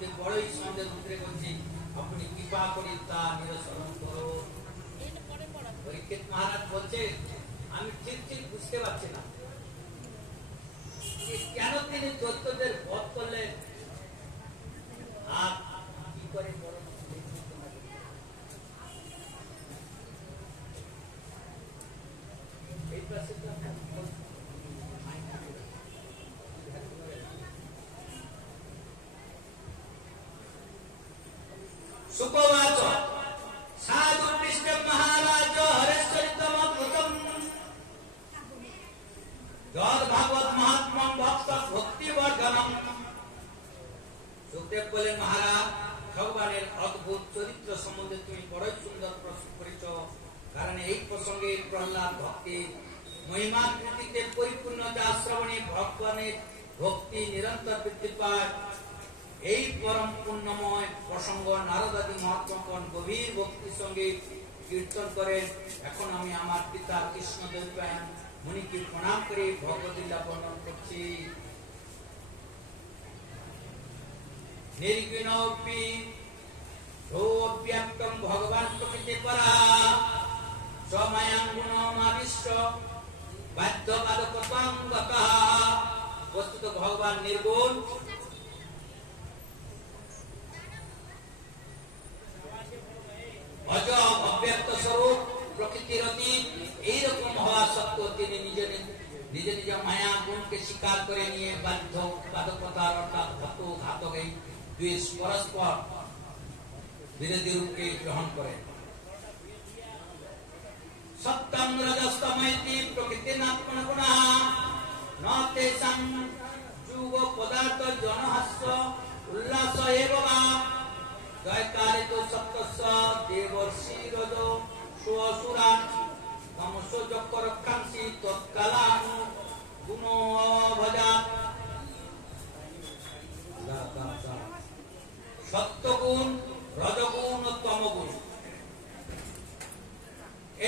মধ্যে বড়ই সন্দেহ উঠে বলছি, আপনি কৃপা করে তা নিরসন করো। পরীক্ষিত মহারাজ বলছে, আমি ঠিক ঠিক বুঝতে পারছি না কেন তিনি দৈত্যদের বধ করলেন আর কি করে বড় এই প্রশ্ন सुपवाच साधु पृष्ठ महाराज हरेश्वरितमद्भुतम् जद भागवत महात्मा भक्त भक्ति वर्धनम। सुखदेव बोले, महाराज भगवाনের অদ্ভুত চরিত্র সম্বন্ধে তুমি বড়ই সুন্দর প্রশ্ন করেছ, কারণ এই প্রসঙ্গে প্রহ্লাদ ভক্তি মহিমা কৃতিতে পরিপূর্ণ যা শ্রবণে ভগবানের ভক্তি নিরন্তর বৃদ্ধি পায়। এই পরম পুণ্যময় প্রসঙ্গ নারদাদি মহাত্মাগণ গভীর ভক্তির সঙ্গে কীর্তন করেন। এখন আমি আমার পিতা কৃষ্ণদেবরায়ণ মুনিকে প্রণাম করে ভগবদ্গীতা বর্ণন করছি। নির্গুণোপি রোপ্যাক্তম ভগবান প্রকৃতি পরা স্বময়াং গুণমাবিশ্য বাধ্যবাদকতাং গতঃ। বস্তুত ভগবান নির্গুণ, অব্যক্ত স্বরূপ, প্রকৃতির অতীত। এইরকম হওয়া সত্ত্বেও তিনি নিজ নিজ মায়া গুণকে স্বীকার করে নিয়ে বাধ্য বাধকতার অর্থাৎ ঘাতক এই দুই পরস্পর বিরোধী রূপকে গ্রহণ করেন। সত্যম রজস্তমৈতি প্রকৃতিনাত্মনগুণা ন তেষাং যুগ পদার্থ জনহাস্য উল্লাস এব বা। জয়কারিত সপ্তস্য দেবর্ষি রজ সুঅসুরা তমস যক্ষ রক্ষাংসি তৎকালানু গুণ ভজা। সত্যগুণ, রজগুণ ও তমগুণ,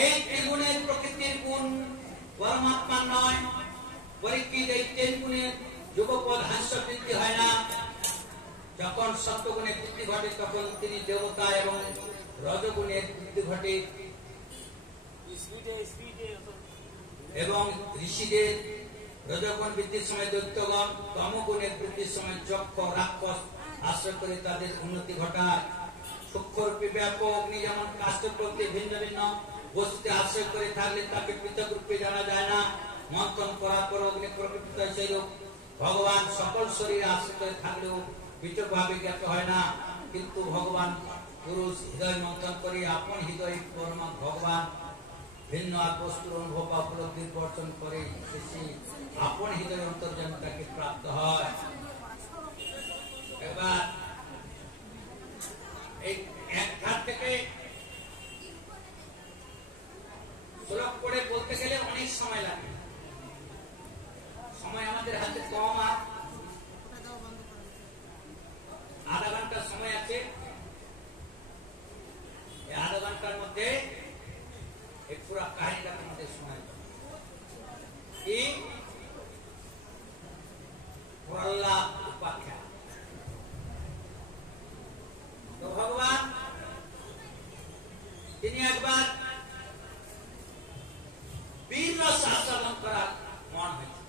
এই ত্রিগুণের প্রকৃতির গুণ পরমাত্মা নয়। পরীক্ষিত এই তিন গুণের যুগপদ হাস্য বৃদ্ধি হয় না। যখন সত্যগুণের বৃদ্ধি ঘটে তখন তিনি দেবতা এবং রজগুণের বৃদ্ধি ঘটে এবং ঋষিদের। রজগুণ বৃদ্ধির সময় দৈত্যগণ, তমগুণের বৃদ্ধির সময় যক্ষ রাক্ষস আশ্রয় করে তাদের উন্নতি ঘটায়। সূক্ষ্মরূপে ব্যাপক অগ্নি যেমন কাষ্ঠ প্রকৃতি ভিন্ন ভিন্ন বস্তুতে আশ্রয় করে থাকলে তাকে পৃথক রূপে জানা যায় না। মন্থন করার পর অগ্নি প্রকৃত সেইরূপ ভগবান সকল শরীরে আশ্রয় করে থাকলেও পৃথক ভাবে জ্ঞাত হয় না। কিন্তু ভগবান পুরুষ হৃদয় মন্থন করে আপন হৃদয় পরমা ভগবান ভিন্ন আর বস্তুর অনুভব বা উপলব্ধির বর্জন করে শেষে আপন হৃদয় অন্তর্যামী তাকে প্রাপ্ত হয়। এবার এই এক ধার থেকে শ্লোক পড়ে বলতে গেলে অনেক সময় লাগে। সময় আমাদের হাতে কম, আর আধা ঘন্টা সময় আছে। এই আধা ঘন্টার মধ্যে এই পুরা কাহিনীটা আমাদের সময় কি প্রহ্লাদ উপাখ্যান। তো ভগবান তিনি একবার বীর রস আস্বাদন করার মন হয়েছে।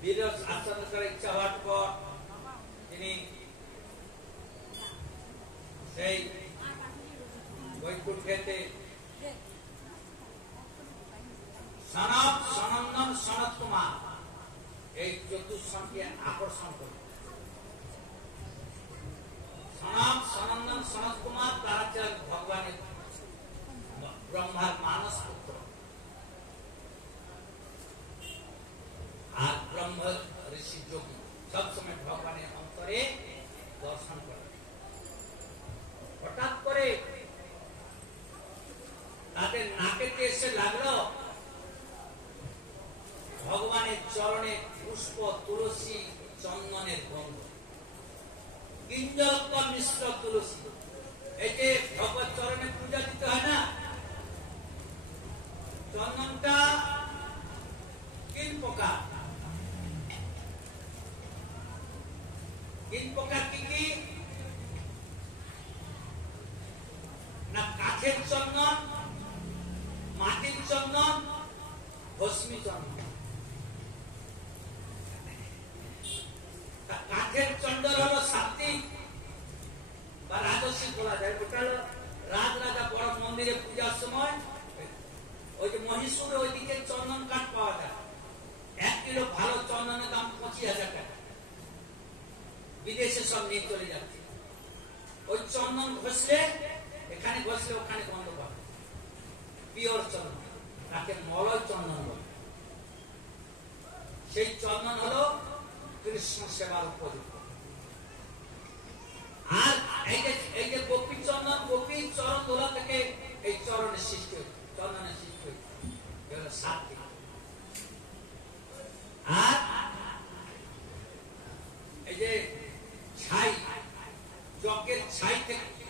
বীর রস আস্বাদন করার ইচ্ছা হওয়ার পর তিনি সেই বৈকুণ্ঠেতে সনৎ, সনন্দন, সনত কুমার এই চতুর্থকে আকর্ষণ করে। সনৎ, সনন্দন, সনত কুমার তারা ছিলেন ভগবানের ব্রহ্মার মানস পুত্র। আর ব্রহ্ম ঋষি যোগী সবসময় ভগবানের অন্তরে দর্শন করে। হঠাৎ করে তাদের নাকেতে এসে লাগলো ভগবানের চরণে পুষ্প, তুলসী, চন্দনের গন্ধ। কিঞ্জলত্ব মিশ্র তুলসী, এই যে ভগবত চরণে পূজা দিতে হয় না, চন্দনটা তিন প্রকার। তিন প্রকার কি কি না? কাঠের চন্দন, মাটির চন্দন, ভস্মী চন্দন। কাঠের চন্দন হলো সাত্বিক বা রাজস্বিক বলা যায়। ওটা হলো রাজরাজা বড় মন্দিরে পূজার সময় ওই যে মহীশূরে ওইদিকে চন্দন কাঠ পাওয়া যায়। 1 কিলো ভালো চন্দনের দাম 25,000 টাকা। বিদেশে সব নিয়ে চলে যাচ্ছে। ওই চন্দন ঘষলে, এখানে ঘষলে ওখানে গন্ধ পাবে। পিওর চন্দন, তাকে মলয় চন্দন বলে। সেই চন্দন হলো কৃষ্ণ সেবার উপযুক্ত। আর এই যে গোপী চন্দন, গোপী চরণ দোলা থেকে এই চরণের সৃষ্টি হয়েছে, চন্দনের সৃষ্টি হয়েছে। এগুলো সাত্বিক। আর এই যে ছাই, চকের ছাই থেকে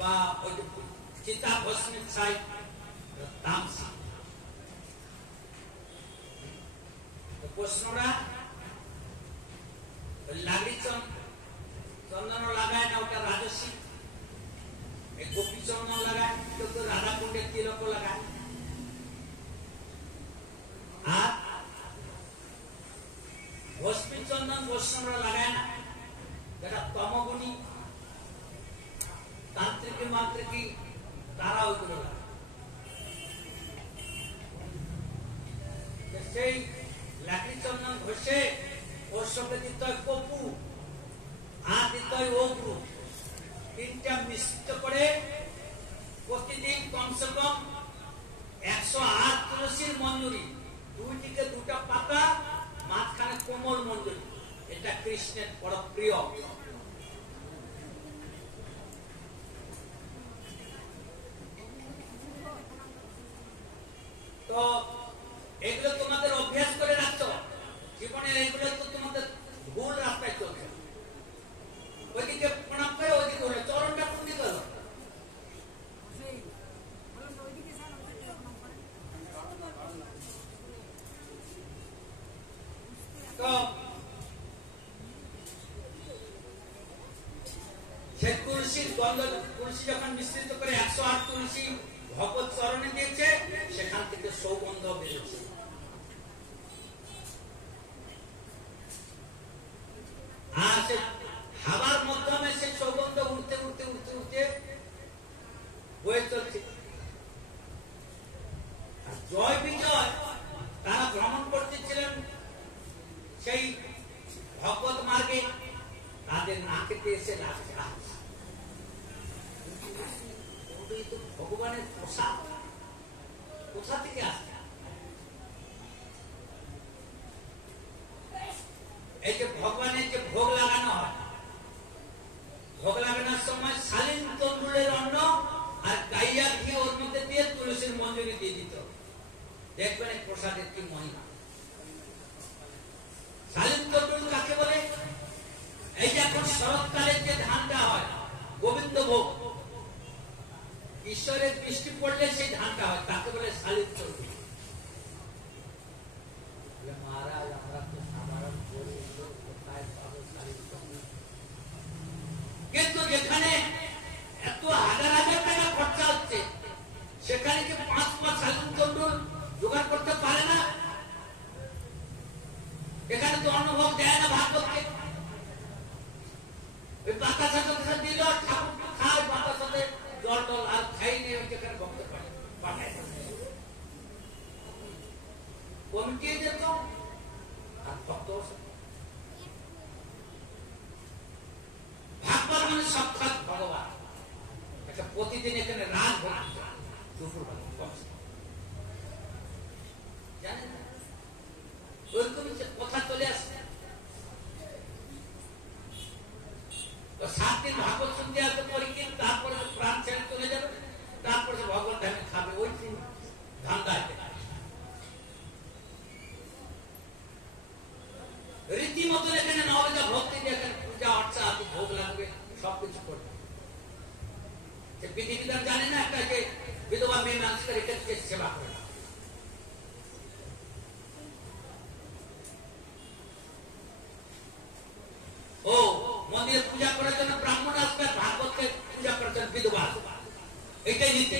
বা ওই যে চিতা ভস্মের ছাই, তামসিক। প্রশ্নটা লাগি চন্দন লাগায় না, ওটা রাজস্বিক। এই গোপী চন্দন লাগায়, কেউ তো রাধা কুণ্ডের তিলক লাগায়। আর ভস্মী চন্দন বৈষ্ণবরা লাগায় না, যেটা তমগুণী তান্ত্রিক মান্ত্রিকী তারা ওইগুলো লাগায়। সেই লাকড়ি চন্দন ঘষে ওর সঙ্গে দিতে হয় কপু আর দিতে হয় অগ্রু, তিনটা মিশ্রিত করে প্রতিদিন কমসে কম 108 তুলসীর মঞ্জুরি, দুই দিকে দুটা পাতা, মাঝখানে কোমল মঞ্জুরি। এটা কৃষ্ণের বড় প্রিয়। তো এগুলো তোমাদের অভ্যাস করে রাখছো জীবনে। এগুলো তো তোমাদের ভুল রাস্তায় চলছে। ওইদিকে প্রণাম করে ওইদিকে হলো, চরণটা কোন দিকে হলো? তো সে তুলসীর গন্ধ, তুলসী যখন মিশ্রিত করে 108 তুলসী ভগবত চরণে দিয়েছে, সেখান থেকে সৌগন্ধ বেরোচ্ছে। আর সে হাওয়ার মাধ্যমে সে সৌগন্ধ উঠতে উঠতে উঠতে উঠতে বয়ে চলছে। জয় বিজয় তারা ভ্রমণ করতেছিলেন সেই ভগবত মার্গে, তাদের নাকেতে এসে লাগছে ভগবানের প্রসাদ কোথা থেকে আসছে? এই যে ভগবানের যে ভোগ লাগানো হয়, ভোগ লাগানোর সময় শালীন তন্ডুলের অন্ন আর গাইয়া ঘি ওর মধ্যে দিয়ে তুলসীর মঞ্জুরি দিয়ে দিত। দেখবেন এই প্রসাদের কি মহিমা। শালীন তন্ডুল কাকে বলে? এই যে এখন শরৎকালের যে ধানটা হয় গোবিন্দ ভোগ, ঈশ্বরের দৃষ্টি পড়লে সেই ধানটা হয়, তাকে বলে শালীন তন্ডুল। মহারাজ আমরা তো সাধারণ কোথায় পাবো শালীন তন্ডুল? কিন্তু যেখানে এত হাজার হাজার টাকা খরচা হচ্ছে, সেখানে কি 5 মাস শালীন তন্ডুল জোগাড় করতে পারে না? এখানে তো অনুভব দেয় না ভাগবতকে। ওই বাতাসা কথা দিল, ঠাকুর খায় বাতাসাতে জল টল আর খাই নিয়ে যেখানে ভক্ত পাঠায় কমিটি যেত আর ভক্ত ভাগবত মানে সাক্ষাৎ ভগবান। একটা প্রতিদিন এখানে রাত দুপুর জানেন না, ওইরকম কথা চলে আসছে। 7 দিন ভাগবত শুনতে আসবে পরে, কিন্তু তারপরে প্রাণ ছেড়ে চলে যাবে, তারপরে ভগবান ধামে খাবে। ওই দিন ধান্দায় রীতিমতো এখানে নবদা ভক্তি দিয়ে এখানে পূজা অর্চা আদি ভোগ লাগবে, সবকিছু করবে। বিধি বিধান জানে না, একটা যে বিধবা মেয়ে মানুষকে রেখে সেবা করে। ও মন্দিরে পূজা করার জন্য ব্রাহ্মণ আসবে, ভাগবতকে পূজা করার জন্য বিধবা আসবে। এটাই নীতি।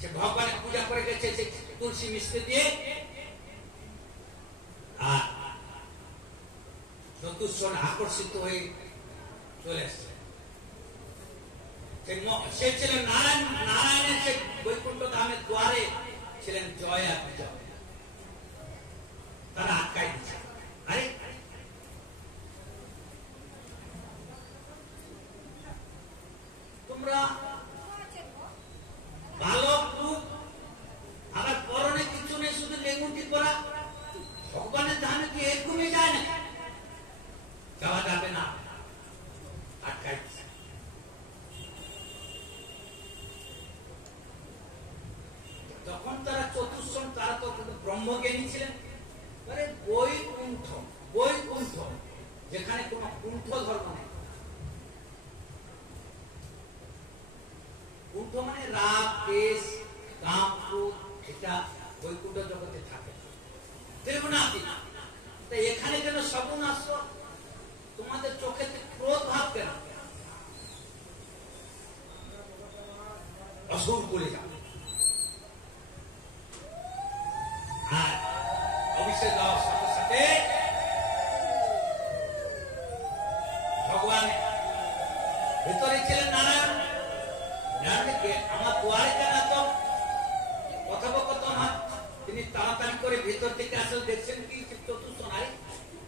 সে ভগবানের পূজা করে গেছে সে তুলসী মিষ্টি দিয়ে, আর চতুর্শন আকর্ষিত হয়ে চলে এসছে। সে ছিলেন নারায়ণের সে বৈকুণ্ঠ ধামের দ্বারে ছিলেন জয় আর বিজয়। তারা আটকাই দিচ্ছে। আরে তোমরা ভালো রূপ, আবার পরনে কিছু নেই, শুধু লেগুটি করা, ভগবানের ধামে কি এরকমই যায় না? যাওয়া যাবে না, আটকাই দিচ্ছে। তখন তারা চতুর্শন, তারা তো ব্রহ্মজ্ঞানী ছিলেন। বৈকুণ্ঠ, বৈকুণ্ঠ যেখানে কোন কুণ্ঠ ধর্ম নেই। কুণ্ঠ মানে রাগ, দেশ, কাম, ক্রোধ, এটা বৈকুণ্ঠ জগতে থাকে। এখানে যেন সগুণ আসলো, তোমাদের চোখে ক্রোধ ভাব কেন? অসুর বলে যাবে। আর অভিষেক দেওয়ার সাথে সাথে ভগবান ভেতরে ছিলেন নারায়ণ। নারায়ণকে আমার দুয়ারে কেন তো কথোপকথন হয়, তিনি তাড়াতাড়ি করে ভেতর থেকে আসলে দেখছেন কি চতুর্শন, আরে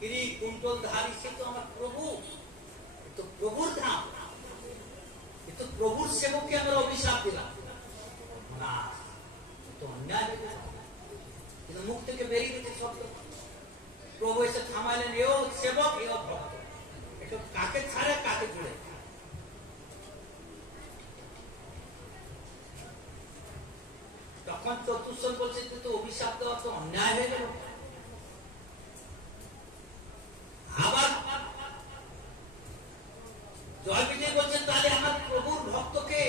তিনি কুণ্ডল ধারী, সে তো আমার প্রভু, তো প্রভুর ধাম, কিন্তু প্রভুর সেবককে আমরা অভিশাপ দিলাম না, তো অন্যায় হয়ে গেল। কিন্তু মুখ থেকে বেরিয়ে গেছে শব্দ। প্রভু এসে থামাইলেন, এও সেবক, এও ভক্ত, এটা কাকে ছাড়ে কাকে জুড়ে। তখন চতুর্শন বলছে তো অভিশাপ দেওয়া তো অন্যায় হয়ে গেল। আবার জয় বিজয় বলছেন, তাহলে আমার প্রভুর ভক্তকে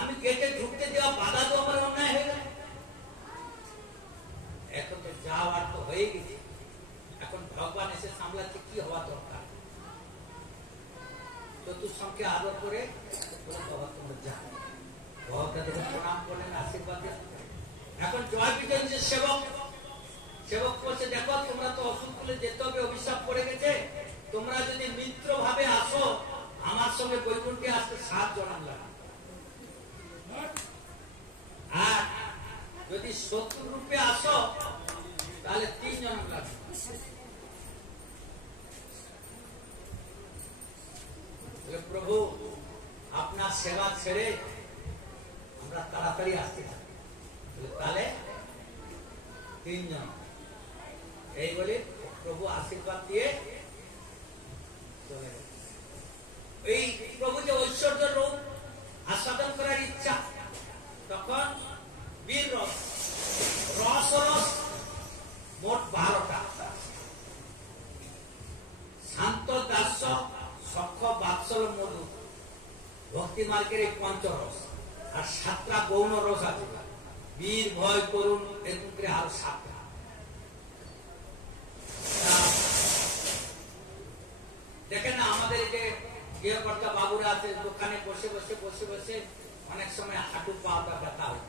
আমি গেটে ঢুকতে দেওয়া বাধা তো আমার অন্যায় হয়ে গেল। এখন তো যাওয়ার তো হয়ে গেছে, এখন ভগবান এসে সামলাচ্ছে, কি হওয়া দরকার। চতুর্শনকে আদর করে বাবা তোমরা যাও, ভগবান প্রণাম করলেন, আশীর্বাদ দেন। এখন জয় বিজয় যে সেবক, সেবক বলছে, দেখো তোমরা তো অসুখ খুলে যেতে হবে, অভিশাপ পড়ে গেছে, তোমরা যদি মিত্র ভাবে আসো আমার সঙ্গে বৈকুণ্ঠে আসতে 7 জন লাগবে, আর যদি শত্রু রূপে আসো তাহলে 3 জন লাগবে। প্রভু আপনার সেবা ছেড়ে আমরা তাড়াতাড়ি আসতে চাই, তাহলে 3 জন। এই বলে প্রভু আশীর্বাদ দিয়ে চলে গেল। এই প্রভু যে ঐশ্বর্য রূপ আস্বাদন করার ইচ্ছা, তখন বীর রস, রস মোট 12টা, শান্ত, দাস্য, সখ্য, বাৎসল্য, মধু, ভক্তি মার্গের এই পঞ্চরস, আর 7টা গৌণ রস আছে, বীর, ভয়, করুণ, এরকম করে আরো 7টা। দেখেন না আমাদের যে গৃহকর্তা বাবুরা আছে, দোকানে বসে বসে বসে বসে অনেক সময় হাঁটু পাটা ব্যথা হয়,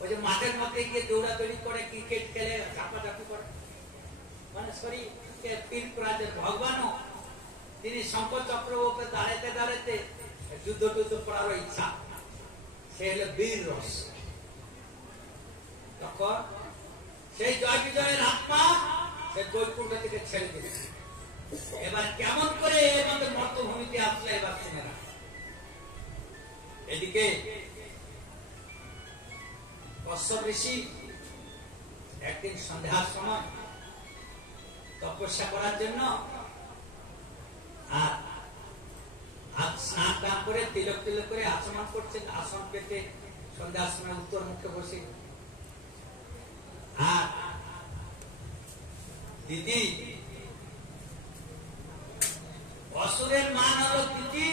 ওই যে মাঠের মধ্যে গিয়ে দৌড়াদৌড়ি করে, ক্রিকেট খেলে, ঝাপাঝাপি করে, মানে শরীরকে পীর করার। ভগবানও তিনি শঙ্কর চক্র দাঁড়াতে দাঁড়াতে যুদ্ধ টুদ্ধ করার ইচ্ছা, সে হলো বীর রস। তখন সেই জয় বিজয়ের আত্মা সে বৈকুণ্ঠ থেকে ছেড়ে দিয়েছে। এবার কেমন করে আমাদের মর্তভূমিতে আসলে এবার শুনে না। এদিকে কশ্যপ ঋষি একদিন সন্ধ্যার সময় তপস্যা করার জন্য আর স্নান টান করে তিলক তিলক করে আসমান করছেন, আসন পেতে সন্ধ্যার সময় উত্তর মুখে বসে। আর দিদি, অসুরের মা হলো দিদি,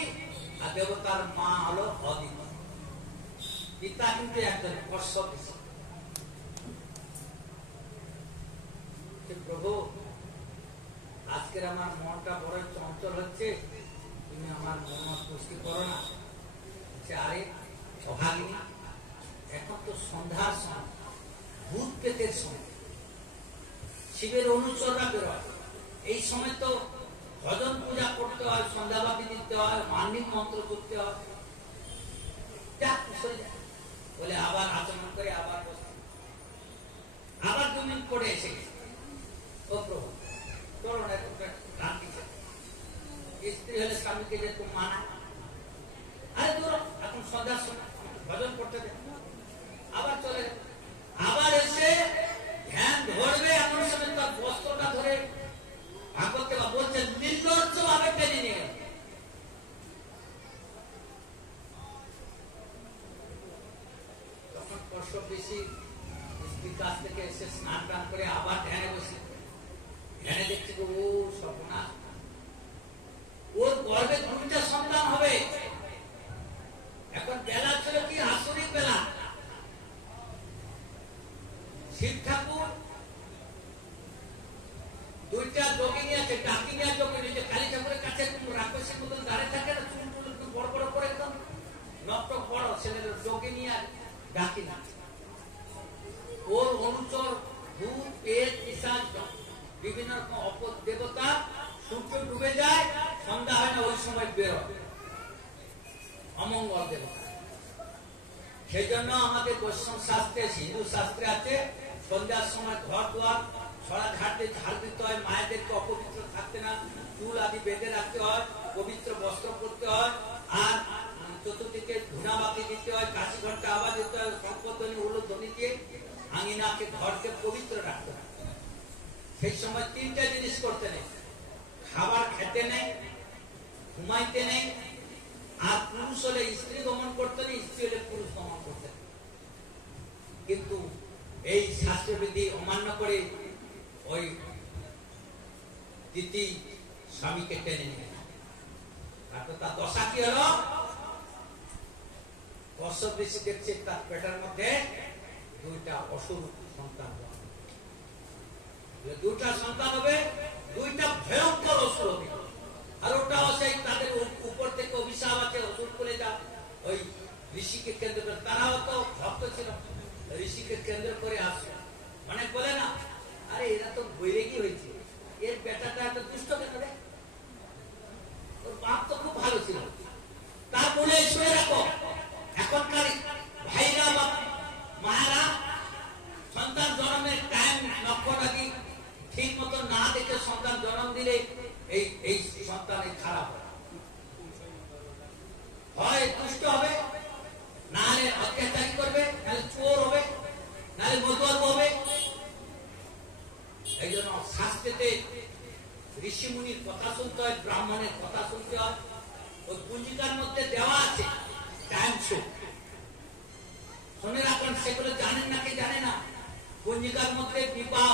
আর দেবতার মা হলো অদিতি। পিতা কিন্তু একজন কশ্যপ ঋষি। প্রভু, আজকের আমার মনটা বড় চঞ্চল হচ্ছে, তুমি আমার মন পুষ্টি করো না। আরে অভাগিনী, এখন তো সন্ধ্যার সময়, ভূত পেতের সময়, শিবের অনুচররা বেরোয়। এই সময় তো ভজন পূজা করতে হয়, সন্ধ্যাবাতি দিতে হয়, মান্নিক মন্ত্র করতে হয়। বলে আবার আচরণ করে আবার বসে, আবার 2 মিনিট পরে এসে গেছে। ও প্রভু, চলো না, স্ত্রী হলে স্বামীকে যে তুমি মানা, আরে দূর, এখন সন্ধ্যার সময় ভজন করতে দে। আবার চলে, আবার এসে ধ্যান ধরবে, এমন সময় তার বস্ত্রটা ধরে ভাগবত বলছে নির্লজ্জ ভাবে টেনে নিয়ে গেল। তখন কষ্ট বেশি, স্ত্রীর কাছ থেকে এসে স্নান টান করে আবার ধ্যানে বসে, ধ্যানে দেখছে ও সর্বনাশ, ওর গর্ভে 2টা সন্তান হবে। এখন বেলা ছিল কি আসরিক বেলা, শিব ঠাকুর 2টা যোগিনী আছে, ডাকিনী আর যোগিনী, যে কালী ঠাকুরের কাছে রাক্ষসের মতন দাঁড়িয়ে থাকে না, চুল টুল একটু বড় বড় করে, একদম নকটক বড় ছেলের যোগিনী আর ডাকিনী। ওর অনুচর ভূত পেট পিশাচ বিভিন্ন রকম অপর দেবতা, সূর্য ডুবে যায়, সন্ধ্যা হয় না, ওই সময় বেরোয় অমঙ্গল দেবতা। সেই জন্য আমাদের বৈষ্ণব শাস্ত্রে, হিন্দু শাস্ত্রে আছে, সন্ধ্যার সময় ঘর দুয়ার ছড়া ঝাড়তে ঝাড় দিতে হয়, মায়েদেরকে অপবিত্র থাকতে না, চুল আদি বেঁধে রাখতে হয়, পবিত্র বস্ত্র পরতে হয়, আর চতুর্দিকে ধূনাবাতি দিতে হয়, কাশি ঘন্টা আওয়াজ দিতে হয়, শঙ্করধ্বনি উলুধ্বনি দিয়ে আঙিনাকে ঘরকে পবিত্র রাখতে হয়। সেই সময় 3টা জিনিস করতে নেই, খাবার খেতে নেই, ঘুমাইতে নেই, আর পুরুষ হলে স্ত্রী গমন করতে নেই, স্ত্রী হলে পুরুষ গমন করতে নেই। কিন্তু এই শাস্ত্রবিধি অমান্য করে ওই দিতি স্বামীকে টেনে নিয়ে, তারপর তার দশা কি হলো, কশ্যপ ঋষি দেখছে তার পেটের মধ্যে 2টা অসুর সন্তান, 2টা সন্তান হবে, 2টা ভয়ঙ্কর অসুর হবে। আর ওটাও সেই তাদের উপর থেকে অভিশাপ আছে, অসুর করে যাও। ওই ঋষিকে কেন্দ্র করে, তারাও তো ভক্ত ছিল, ঋষিকে কেন্দ্র করে আসে, মানে বলে না, আরে এরা তো বৈরাগী হয়েছে, এর বেটাটা এত দুষ্ট কেন রে, ওর বাপ তো খুব ভালো ছিল। তার মনে শুনে রাখো, এখনকার ভাইরা বা মায়েরা সন্তান জন্মের টাইম নক্ষত্রাদি ঠিক মতো না দেখে সন্তান জন্ম দিলে এই সন্তানের খারাপ হয়, দুষ্ট হবে, নাহলে অত্যাচারী করবে, নাহলে চোর হবে, নাহলে মধুয়ার হবে। এই জন্য শাস্ত্রেতে ঋষি মুনির কথা শুনতে হয়, ব্রাহ্মণের কথা শুনতে হয়। ওই পুঞ্জিকার মধ্যে দেওয়া আছে টাইম শো, শুনে রাখুন, সেগুলো জানেন নাকি জানে না। পঞ্জিকার মধ্যে বিবাহ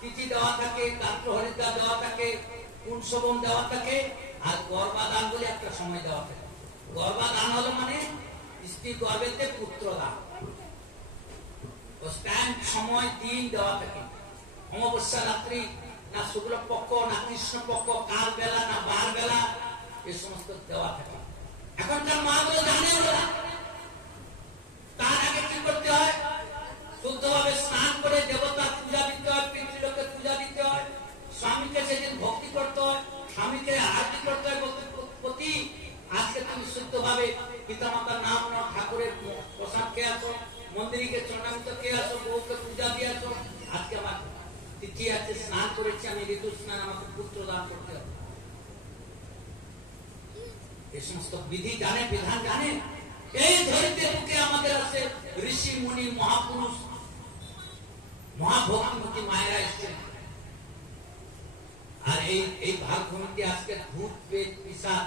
তিথি দেওয়া থাকে, গাত্র হরিদ্রা দেওয়া থাকে, পুংসবন দেওয়া থাকে, আর গর্ভাধান বলে একটা সময় দেওয়া থাকে। গর্ভাধান হলো মানে স্ত্রী গর্ভেতে পুত্র দান, সময় দিন দেওয়া থাকে, অমাবস্যা রাত্রি না শুক্ল পক্ষ না কৃষ্ণ পক্ষ, কাল বেলা না বার বেলা, এই সমস্ত দেওয়া থাকে। এখনকার মাগুলো জানে না। তার আগে কি করতে হয়, শুদ্ধভাবে স্নান করে দেবতার পূজা দিতে হয়, পিতৃলোকের পূজা দিতে হয়, স্বামীকে সেদিন ভক্তি করতে হয়, স্বামীকে আরতি করতে হয়, প্রতি আজকে তুমি শুদ্ধভাবে পিতামাতার নাম নাও, ঠাকুরের প্রসাদ খেয়ে আসো, মন্দিরকে চরণামিত খেয়ে আসো, বউকে পূজা দিয়ে আসো, আজকে আমার তিথি আছে, স্নান করেছি আমি, ঋতু স্নান, আমাকে পুত্র দান করতে হবে। এই সমস্ত বিধি জানে, বিধান জানে। এই ধরিতে বুকে আমাদের আছে ঋষি মুনি মহাপুরুষ মহাভক্তিমতী মায়েরা এসছেন। আর এই ভাগভূমিতে আজকে ভূত পেট পিশাচ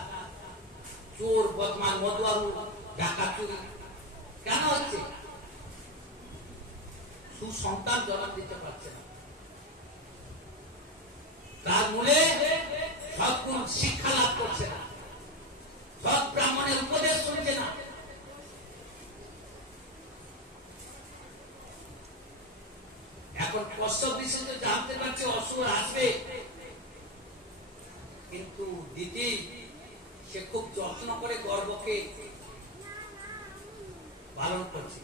চোর বদমাশ মদুয়ারু ডাকাতুরি কেন হচ্ছে? সুসন্তান জন্ম দিতে পারছে না। তার মূলে সদ্গুণ শিক্ষা লাভ করছে না, সৎ ব্রাহ্মণের উপদেশ শুনছে না। এখন কষ্ট দিশে তো জানতে পারছে অসুর আসবে, কিন্তু দিদি সে খুব যত্ন করে গর্ভকে পালন করছে।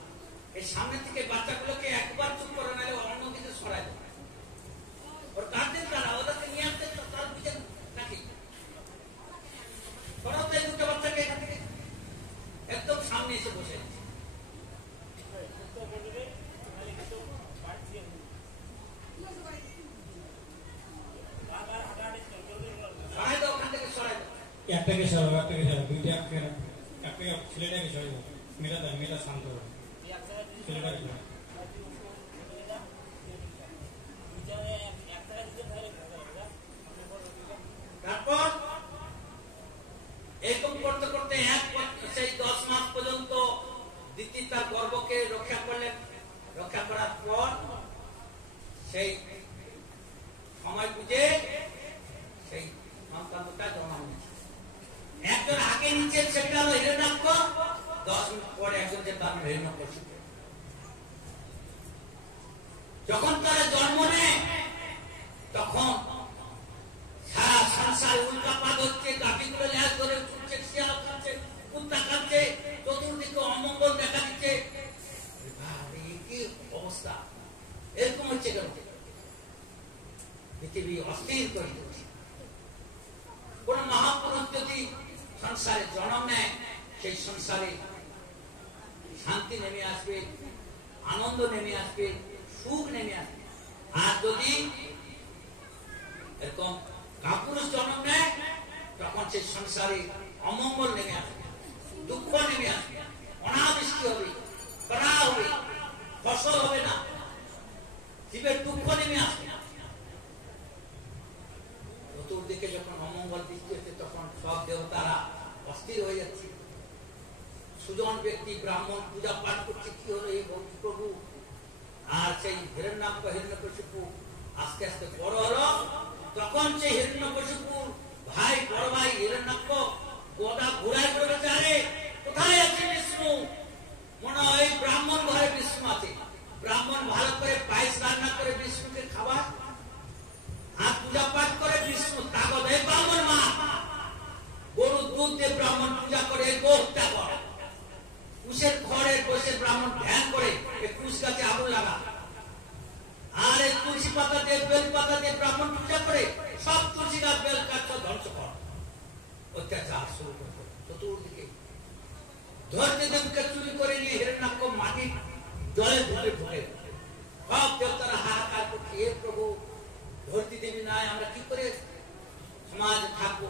এই সামনে থেকে বাচ্চাগুলোকে একবার চুপ করে নালে অন্য কিছু সরাই দেবে, ওর গার্জেন তারা ওদেরকে নিয়ে আসতে তার বুঝে নাকি সরাতে দুটো বাচ্চাকে এখান থেকে একদম সামনে এসে বসে আছে। একটাকে সরাবো, একটাকে সরাবো, দুইটা একটাকে ছেলেটাকে সরাবো, মেয়েটা শান্ত হবে, ছেলেটাকে সরাবো। তারপর এরকম করতে করতে সেই 10 মাস পর্যন্ত দিদি তার গর্ভকে রক্ষা করলেন। রক্ষা করার পর সেই সময় বুঝে সেই সন্তানটা জন্ম নিয়েছে। একজন আগে নিচে সেটা হলো হিরণ্যাক্ষ, 10 মিনিট পরে একজন যে তার হিরণ্যকশিপ। যখন তারা জন্ম নেয় তখন সারা সংসার উল্কাপাত হচ্ছে, গাভীগুলো ল্যাস ধরে উঠছে, শিয়াল খাচ্ছে, কুত্তা খাচ্ছে, চতুর্দিকে অমঙ্গল দেখা দিচ্ছে। কি অবস্থা, এরকম হচ্ছে কেন? পৃথিবী অস্থির করে দিচ্ছে। কোন মহাপুরুষ যদি সংসারে জন্ম নেয়, সেই সংসারে শান্তি নেমে আসবে, আনন্দ নেমে আসবে, সুখ নেমে আসবে। আর যদি এরকম কাপুরুষ জন্ম নেয়, তখন সেই সংসারে অমঙ্গল নেমে আসবে, দুঃখ নেমে আসবে, অনাবৃষ্টি হবে, খরা হবে, ফসল হবে না, জীবের দুঃখ নেমে আসবে। চতুর্দিকে যখন অমঙ্গল বৃষ্টি হচ্ছে, তখন সব দেবতারা অস্থির হয়ে যাচ্ছে। সুজন ব্যক্তি ব্রাহ্মণ পূজা পাঠ করছে, কি হলো এই প্রভু? আর সেই হিরণ্যাক্ষ হিরণ্যকশিপু আস্তে আস্তে বড় হলো। তখন সেই হিরণ্যকশিপুর ভাই, বড় ভাই হিরণ্যাক্ষ গদা ঘুরায় করে চারে, কোথায় আছে বিষ্ণু? মনে হয় ব্রাহ্মণ ঘরে বিষ্ণু আছে। ব্রাহ্মণ ভালো করে পায়েস রান্না করে বিষ্ণুকে খাবার, আর পূজা পাঠ করে বিষ্ণু তাগদ। এই ব্রাহ্মণ মা গরু দুধ দিয়ে ব্রাহ্মণ পূজা করে, গোহত্যা করে, কুশের ঘরে বসে ব্রাহ্মণ ধ্যান করে, কুশ গাছে আগুন লাগা, আর এই তুলসী পাতা দিয়ে বেল পাতা দিয়ে ব্রাহ্মণ পূজা করে, সব তুলসী গাছ বেল গাছ ধ্বংস কর, অত্যাচার শুরু করে চতুর্দিকে। ধরতে দেবকে চুরি করে নিয়ে হিরণ্যাক্ষ মাটির জলে ঢুকে ঢুকে সব দেবতারা হাহাকার করছে, হে প্রভু ধরতি দেবী নাই, আমরা কি করে সমাজ থাকবো?